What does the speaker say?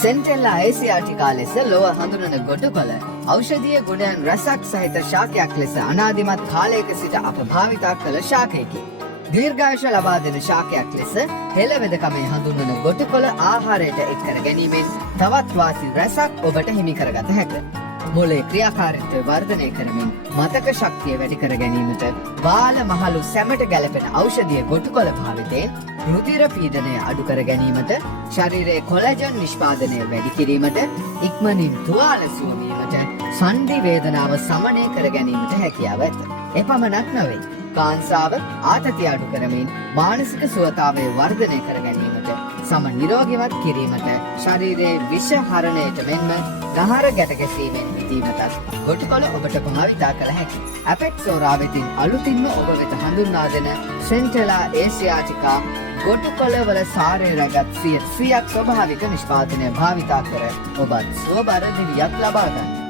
සෙන්ටෙල්ලා ඒසියාටිකා ලෙස ලොව හඳුනන ගොටුකොළ ඖෂධීය ගුණයන් රසක් සහිත ශාකයක් ලෙස අනාදිමත් කාලයක සිට අප භාවිතා කළ ශාකයකි. දීර්ඝායුෂ ලබා දෙන ශාකයක් ලෙස හෙළවෙදකමේ හඳුන්වන ගොටුකොළ ආහාරයට එක් කර ගැනීමෙන් තවත් වාසි රැසක් ඔබට හිමි කරගත හැක. මොලේ ක්‍රියාකාරීත්වය වර්ධනය කරමින් මතක ශක්තිය වැඩි කර ගැනීමට බාල මහලු සැමට ගැලපෙන ඖෂධීය ගොටුකොළ භාවිතයෙන් රුධිර පීඩනය අඩු කර ගැනීමට, ශරීරයේ කොලජන් නිෂ්පාදනය වැඩි කිරීමට, ඉක්මනින් තුවාල සුවවීමට, සන්ධි වේදනාව සමනය කර ගැනීමට හැකියාව ඇත. එපමණක් නොවේ. කාන්සාව ආතතිය අඩු කරමින් මානසික සුවතාවය වර්ධනය කර ගැනීමට, සම නිරෝගීවත් කිරීමට, ශරීරයේ විෂ හරණයට මෙන්ම නහර ගැට ගැසීමෙන් මිදීමටත් ගොටුකොළ ඔබට භාවිතා කළ හැකියි. ඇපෙක්සෝරා වෙතින් අලුතින්ම ඔබ වෙත හඳුන්වා දෙන සෙන්ටෙලා ඒසියාටිකා ගොටුකොළ වල සාරය රැගත් 100ක් ස්වභාවික නිෂ්පාදනය භාවිතා කර ඔබත් සුවබර දිවියක් ලබා ගන්න.